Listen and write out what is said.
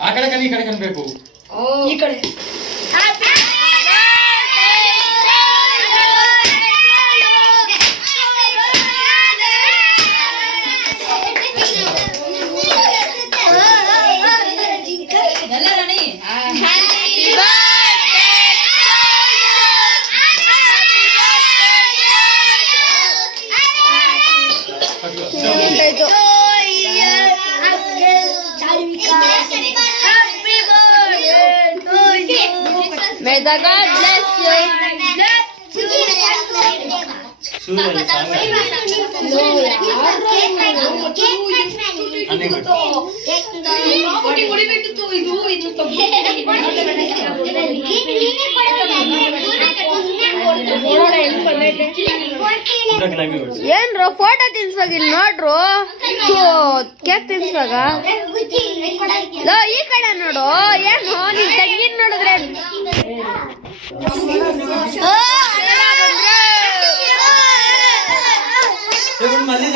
ಆ ಕಡೆ ಕಣಿ ಈ ಕಡೆ ಕಣಬೇಕು. ಈ ಕಡೆ May the God bless you. ಏನ್ರು ಫೋಟೋ ತಿನ್ಸೋಗಿಲ್ ನೋಡ್ರು ಕೇಕ್ ತಿನ್ಸುವಾಗ ಈ ಕಡೆ ನೋಡು. ಏನು ನಿನ್ ತಂಗಿನ್ ನೋಡಿದ್ರೆ ಮಲ್ಲಿ